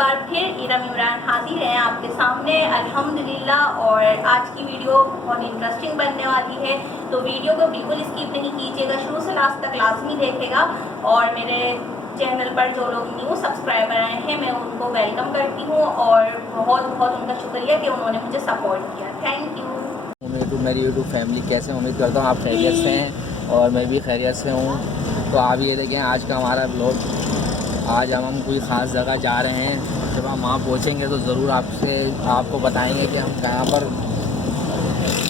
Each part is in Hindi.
बार फिर इरम इमरान हाजिर हैं आपके सामने अल्हम्दुलिल्लाह। और आज की वीडियो बहुत इंटरेस्टिंग बनने वाली है, तो वीडियो को बिल्कुल स्किप नहीं कीजिएगा, शुरू से लास्ट तक लाजमी देखेगा। और मेरे चैनल पर जो लोग न्यू सब्सक्राइबर आए हैं मैं उनको वेलकम करती हूँ और बहुत बहुत उनका शुक्रिया कि उन्होंने मुझे सपोर्ट किया। Thank you. मेरी यूट्यूब फैमिली कैसे, उम्मीद करता हूँ आप खैरियत से हैं और मैं भी खैरियत से हूँ। तो आप ये देखें आज का हमारा ब्लॉग। आज हम कोई ख़ास जगह जा रहे हैं, जब हम वहाँ पहुँचेंगे तो ज़रूर आपको बताएंगे कि हम कहाँ पर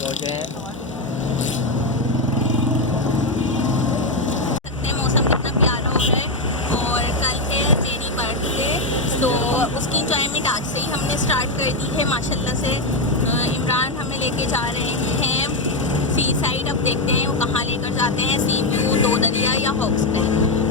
पहुँचे हैं। मौसम कितना प्यारा हो रहा है और कल है जेरी बर्थडे, तो उसकी इंजॉयमेंट आज से ही हमने स्टार्ट कर दी है माशाल्लाह से। इमरान हमें लेके जा रहे हैं सी साइड, अब देखते हैं वो कहाँ लेकर जाते हैं, सी व्यू, दो दरिया या हॉक्स पे।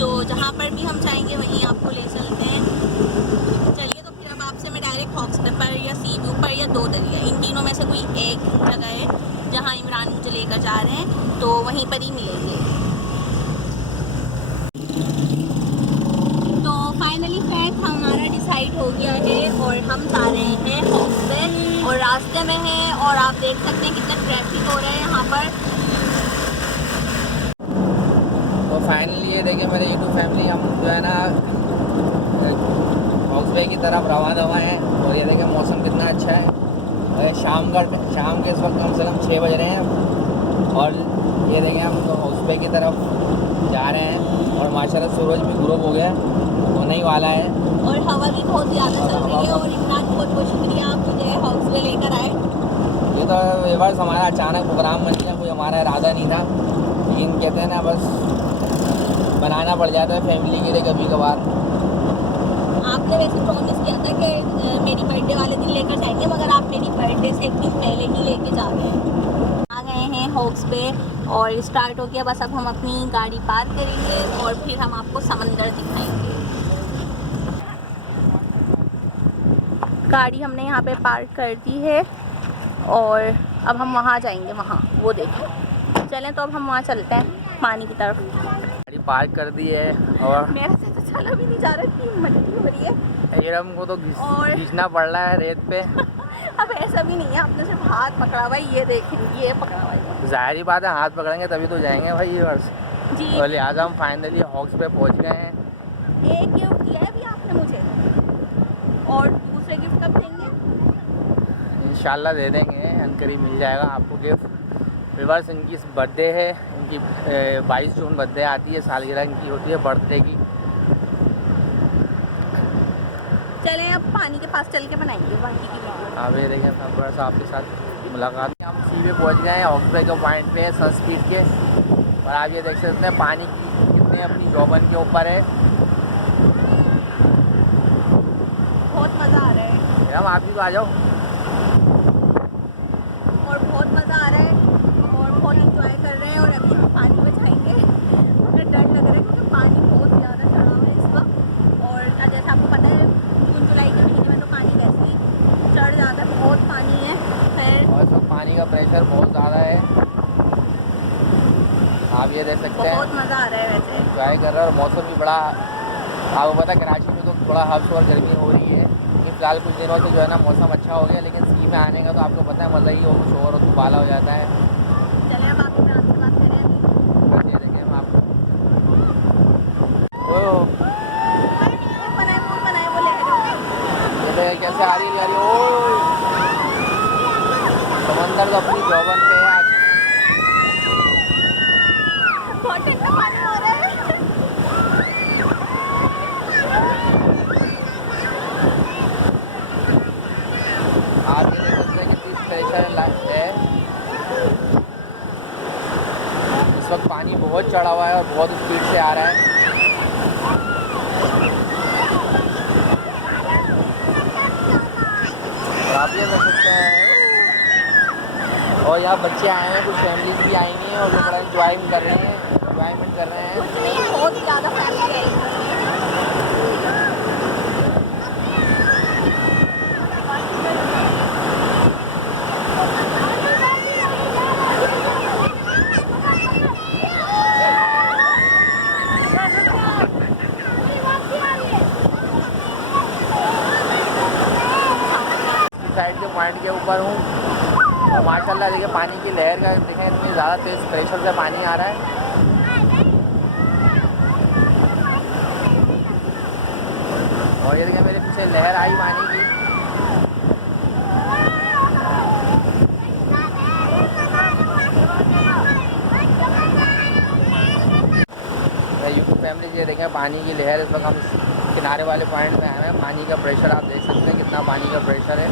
तो जहाँ पर भी हम चाहेंगे वहीं आपको ले चलते हैं। चलिए तो फिर अब आपसे मैं डायरेक्ट हॉक्स पे पर या सी व्यू पर या दो दरिया, इन तीनों में से कोई एक जगह है जहाँ इमरान मुझे लेकर जा रहे हैं, तो वहीं पर ही मिलेंगे। तो फाइनली फ्रेंड्स हमारा डिसाइड हो गया है और हम जा रहे हैं हॉक्स पे और रास्ते में हैं और आप देख सकते हैं कितना ट्रैफिक हो रहा है यहाँ पर। तो फाइनली ये देखें मेरे यूट्यूब फैमिली, हम जो है ना हॉक्स बे की तरफ रवाना हुए हैं। और ये देखें मौसम कितना अच्छा है और शाम के इस वक्त कम से कम 6 बज रहे हैं और ये देखें हम तो हॉक्स बे की तरफ जा रहे हैं और माशाल्लाह सूरज भी ग्रूब हो गया, होने ही वाला है और हवा भी बहुत ज़्यादा चल रही है। और इमरान बहुत बहुत शुक्रिया, आप मुझे हॉक्स पे लेकर आए। ये तो बस हमारा अचानक प्रोग्राम बन गया, कोई हमारा इरादा नहीं था, लेकिन कहते हैं ना बस बनाना पड़ जाता है फैमिली के लिए कभी कभार। आपने वैसे प्रॉमिस किया था कि मेरी बर्थडे वाले दिन लेकर जाएंगे, मगर आप मेरी बर्थडे से एक दिन पहले ही लेके जा रहे हैं। आ गए हैं हॉक्स पे और स्टार्ट हो गया, बस अब हम अपनी गाड़ी पार्क करेंगे और फिर हम आपको समंदर दिखाएंगे। गाड़ी हमने यहाँ पे पार्क कर दी है और अब हम वहाँ जाएंगे, वहाँ वो देखें। चलें तो अब हम वहाँ चलते हैं पानी की तरफ। गाड़ी पार्क कर दी है और मेरे से तो चला भी नहीं जा रहा, इतनी मट्टी हो रही है। इरम को तो घिसना पड़ रहा है रेत पे। अब ऐसा भी नहीं है, आपने सिर्फ हाथ पकड़ा हुआ है, ये देखें ये पकड़ा हुआ है। जाहिर ही बात है, हाथ पकड़ेंगे तभी तो जाएंगे भाई ये वर्ष जी। और लिहाजा हम फाइनली हॉक्स पे पहुंच गए हैं। एक गिफ्ट दिया है भी आपने मुझे, और दूसरे गिफ्ट कब देंगे? इंशाल्लाह दे देंगे, अनकरीब मिल जाएगा आपको गिफ्ट। रिवर्स इनकी बर्थडे है, इनकी 22 जून बर्थडे आती है, सालगिरह इनकी होती है बर्थडे की। चलें अब पानी के पास चल के बनाएंगे बाकी की वीडियो। हाँ ये देखें थोड़ा सा आपके साथ मुलाकात। हम सी पे पहुँच गए हैं, हॉक्स बे के पॉइंट पे है सनस्पीड के, और आप ये देख सकते हैं पानी कितने अपनी जौबन के ऊपर है। बहुत मज़ा आ रहा है। हम आप भी तो आ जाओ। और बहुत मज़ा आ रहा है और बहुत इंजॉय कर रहे हैं। और अभी हम पानी में जाएंगे, मुझे डर लग रहा है क्योंकि पानी बहुत ज़्यादा चढ़ा हुआ है इस वक्त। और जैसे आपको पता है जून जुलाई के महीने में तो पानी वैसे ही चढ़ जाता है, बहुत पानी है। खैर और सब पानी का प्रेशर बहुत ज़्यादा है, आप ये देख सकते हैं। बहुत मज़ा आ रहा है वैसे, इंजॉय कर रहे हैं और मौसम भी बड़ा, आपको पता है कराची में तो थोड़ा हर्ष और गर्मी हो रही है, कि फ़िलहाल कुछ दिनों से जो है ना मौसम अच्छा हो गया, लेकिन सी में आने का तो आपको पता है मज़ा ही हो, कुछ और दुबाला हो जाता है। चलें अब आप इमरान से बात करें अभी। ये देखें हम आपको बनाए वो लेकर जाओगे। ये देखें कैसे आ रही है। ओ समंदर तो अपनी जौबन पे है आज। बहुत ठंडा पानी हो रहा है। आप ये देख सकते हैं कितनी प्रेशर है, इस वक्त पानी बहुत चढ़ा हुआ है और बहुत स्पीड से आ रहा है। और आप ये देख सकते हैं, और यहाँ बच्चे आए हैं, कुछ फैमिलीज भी आई हुई हैं और वो बड़ा एंजॉयमेंट कर रहे हैं। कुछ नहीं, बहुत ज़्यादा फैमिली आई है। और माशाल्लाह देखिए पानी की लहर का देखें, इतनी ज़्यादा तेज़ प्रेशर से पानी आ रहा है। और ये देखिए मेरे पीछे लहर आई पानी की। यूट्यूब फैमिली ये देखें पानी की लहर। इस वक्त हम किनारे वाले पॉइंट पे आए हैं। पानी का प्रेशर आप देख सकते हैं कितना पानी का प्रेशर है।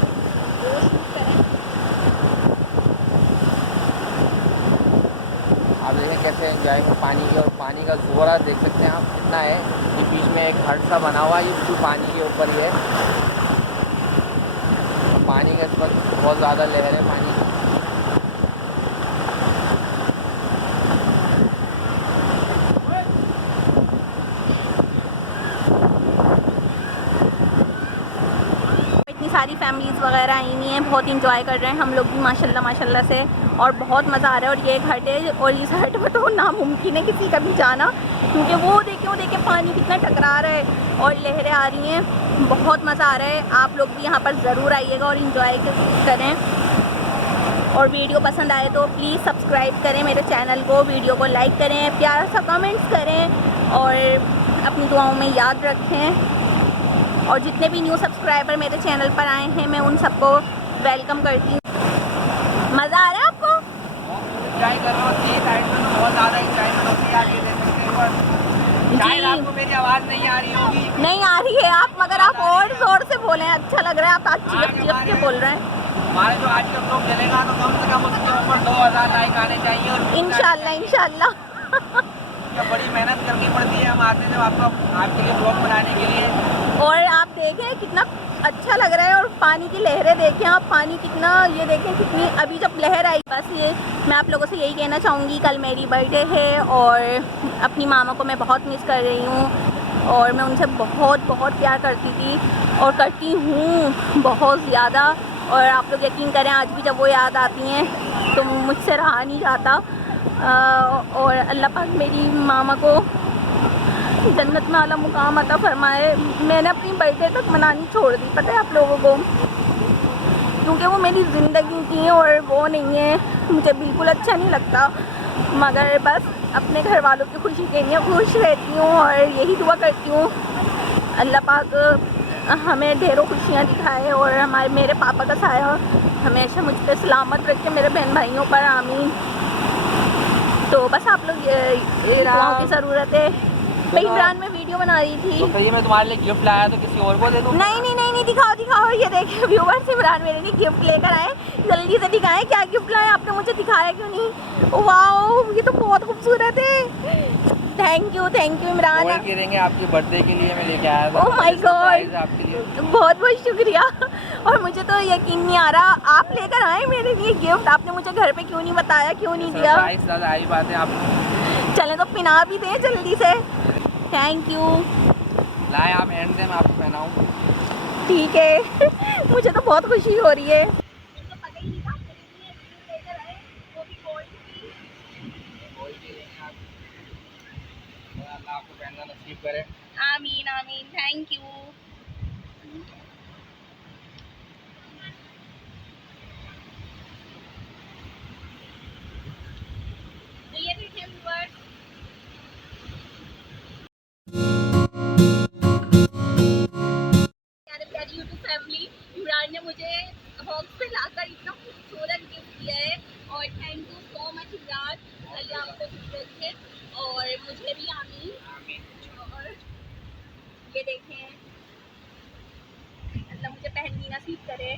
आप देखें कैसे एंजॉय में पानी की, और पानी का जोर आप देख सकते हैं आप कितना है। ये बीच में एक हट सा बना हुआ है, ये बिल्कुल पानी के ऊपर ही है। पानी का इस वक्त बहुत ज़्यादा लहर है पानी की। सारी फैमिलीज़ वगैरह आई हुई हैं, बहुत इंजॉय कर रहे हैं हम लोग भी माशाल्लाह माशाल्लाह से, और बहुत मज़ा आ रहा है। और ये एक हट है, और इस हट में तो नामुमकिन है किसी का भी जाना, क्योंकि वो देखे पानी कितना टकरा रहा है और लहरें आ रही हैं। बहुत मज़ा आ रहा है। आप लोग भी यहाँ पर ज़रूर आइएगा और इन्जॉय करें। और वीडियो पसंद आए तो प्लीज़ सब्सक्राइब करें मेरे चैनल को, वीडियो को लाइक करें, प्यारा सा कमेंट्स करें और अपनी दुआओं में याद रखें। और जितने भी न्यू सब्सक्राइबर मेरे चैनल पर आए हैं, मैं उन सबको वेलकम करती हूँ। मज़ा आ रहा है आपको? एंजॉय कर रहा हूँ। साइड में तो बहुत ज़्यादा एंजॉयमेंट होती है, आगे देख सकते हैं। शायद आपको मेरी आवाज़ नहीं आ रही होगी। नहीं आ रही है, आप मगर आप और ज़ोर से बोलें, अच्छा लग रहा है। आप आज चीख के बोल रहे हैं। हमारे जो आज का ब्लॉग चलेगा तो कम से कम उसके ऊपर 2000 लाइक आने चाहिए। और इंशाल्लाह इंशाल्लाह। बड़ी मेहनत करनी पड़ती है, हम आते हैं आपके लिए ब्लॉग बनाने के लिए। और आप देखें कितना अच्छा लग रहा है, और पानी की लहरें देखें आप, पानी कितना, ये देखें कितनी अभी जब लहर आई। बस ये मैं आप लोगों से यही कहना चाहूँगी, कल मेरी बर्थडे है और अपनी मामा को मैं बहुत मिस कर रही हूँ, और मैं उनसे बहुत बहुत प्यार करती थी और करती हूँ बहुत ज़्यादा। और आप लोग यकीन करें, आज भी जब वो याद आती हैं तो मुझसे रहा नहीं जाता। और अल्लाह पाक मेरी मामा को जन्नत में आला मुकाम अता फरमाए। मैंने अपनी बर्थडे तक मनानी छोड़ दी, पता है आप लोगों को, क्योंकि वो मेरी ज़िंदगी थी और वो नहीं है। मुझे बिल्कुल अच्छा नहीं लगता, मगर बस अपने घर वालों की खुशी के लिए खुश रहती हूँ और यही दुआ करती हूँ अल्लाह पाक हमें ढेरों खुशियाँ दिखाए और मेरे पापा का साया हमेशा मुझ पर सलामत रखे, मेरे बहन भाइयों पर, आमीन। तो बस आप लोग ये दुआओं की ज़रूरत है। मैं इमरान में वीडियो बना रही थी, तो कहीं मैं तुम्हारे लिए गिफ्ट लाया तो किसी और को दे दूँ? नहीं, दिखाओ। ये देखिए व्यूअर्स, इमरान मेरे लिए गिफ्ट लेकर आए। जल्दी से दिखाएं क्या गिफ्ट लाए आपने, मुझे दिखाया क्यों नहीं? वाओ, ये तो बहुत खूबसूरत है। Thank you Imran. आपके बर्थडे के लिए मैं लेके आया था। ओह माय गॉड, आपके लिए बहुत शुक्रिया। और मुझे तो यकीन नहीं आ रहा, आप लेकर आए मेरे लिए गिफ्ट। आपने मुझे घर पे क्यों नहीं बताया, क्यों नहीं दिया? ज़्यादा आई बात है। आप चलें तो पिना भी दें जल्दी से। Thank you. लाए आप एंड से, मैं आपको पहनाऊँ? ठीक है। मुझे तो बहुत खुशी हो रही है। आपको पहनना नसीब करे। आमीन आमीन, थैंक यू। तो ये देखिए व्यूअर्स, प्यारी यूट्यूब फैमिली, इमरान ने मुझे बॉक्स पे लाकर इतना खूबसूरत गिफ्ट दिया है, और thank you so much Imran. Allah आपको खुश रखे और मुझे भी, आमीन। और ये देखें, अल्लाह मुझे पहननी नसीब करे।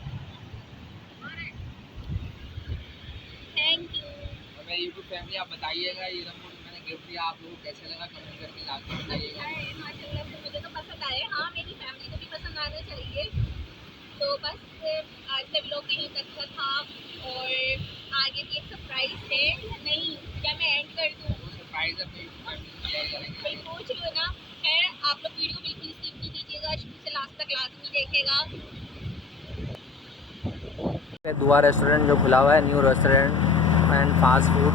Thank you. और मेरी यूट्यूब फैमिली, आप बताइएगा ये रंगोली मैंने गिफ्ट दिया, आप लोगों को कैसे लगा कमेंट करके लाके बताइएगा। माशाल्लाह से मुझे तो पसंद आए। हाँ, मेरी फैमिली को भी पसंद आना चाहिए। तो बस आज का व्लॉग यहीं तक का था, और आगे भी एक सरप्राइज है। नहीं, क्या मैं एंड कर दूँ? सरप्राइज अपनी शेयर करेंगे। मैं पूछ रही हूँ ना, है आप लोग वीडियो बिल्कुल स्किप नहीं कीजिएगा, शुरू से लास्ट तक लाजमी देखेगा। दुआ रेस्टोरेंट जो खुला हुआ है, new restaurant and fast food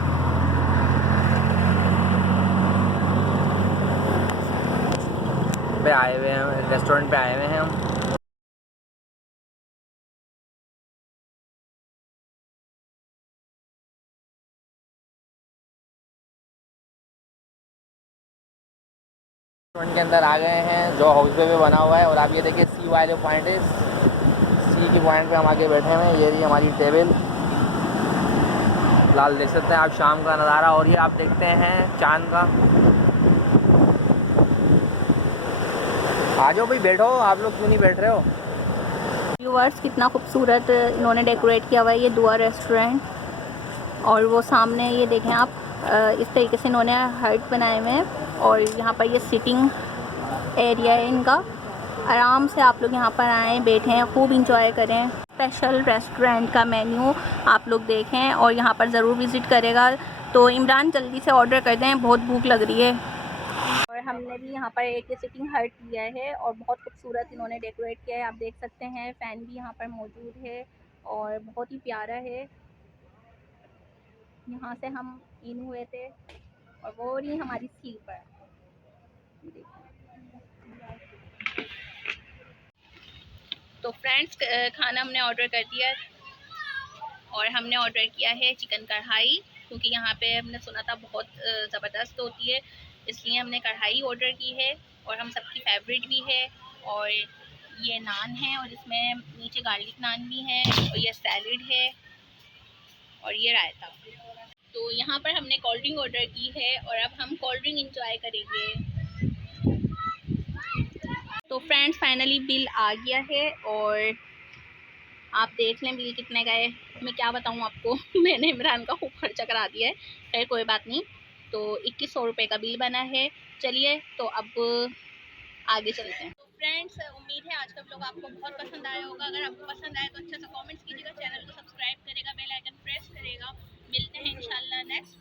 पे आए हुए हैं, रेस्टोरेंट पे आए हुए हैं हम। रेस्टोरेंट के अंदर आ गए हैं जो हाउस वे पे बना हुआ है, और आप ये देखिए सी वाले पॉइंट है, सी की पॉइंट पे हम आके बैठे हुए हैं। ये रही हमारी टेबल, लाल देख सकते हैं आप शाम का नज़ारा, और ये आप देखते हैं चांद का। आ जाओ भाई बैठो, आप लोग क्यों नहीं बैठ रहे हो। व्यूअर्स कितना खूबसूरत इन्होंने डेकोरेट किया हुआ है ये दुआ रेस्टोरेंट। और वो सामने ये देखें आप, इस तरीके से इन्होंने हट बनाए हुए हैं, और यहाँ पर ये सिटिंग एरिया है इनका। आराम से आप लोग यहाँ पर आएँ, बैठें, खूब इंजॉय करें। स्पेशल रेस्टोरेंट का मेन्यू आप लोग देखें और यहाँ पर ज़रूर विज़िट करेगा। तो इमरान जल्दी से ऑर्डर कर दें, बहुत भूख लग रही है। और हमने भी यहाँ पर एक सिटिंग हट लिया है और बहुत खूबसूरत इन्होंने डेकोरेट किया है, आप देख सकते हैं। फ़ैन भी यहाँ पर मौजूद है और बहुत ही प्यारा है। यहाँ से हम इन हुए थे और वो रही हमारी सीट पर। तो फ्रेंड्स खाना हमने ऑर्डर कर दिया और हमने ऑर्डर किया है चिकन कढ़ाई, क्योंकि यहाँ पे हमने सुना था बहुत ज़बरदस्त होती है, इसलिए हमने कढ़ाई ऑर्डर की है और हम सबकी फेवरेट भी है। और ये नान है और इसमें नीचे गार्लिक नान भी है, और ये सैलेड है और ये रायता। तो यहाँ पर हमने कोल्ड ड्रिंक ऑर्डर की है और अब हम कोल्ड ड्रिंक इंजॉय करेंगे। तो फ्रेंड्स फाइनली बिल आ गया है और आप देख लें बिल कितने का है। मैं क्या बताऊँ आपको मैंने इमरान का खूब खर्चा करा दिया है, खैर कोई बात नहीं। तो 2100 रुपये का बिल बना है। चलिए तो अब आगे चलते हैं। तो फ्रेंड्स उम्मीद है आज का व्लॉग आपको बहुत पसंद आया होगा। अगर आपको पसंद आया तो अच्छा सा कमेंट्स कीजिएगा, चैनल को सब्सक्राइब करेगा, बेल आइकन प्रेस करेगा। मिलते हैं इंशाल्लाह नेक्स्ट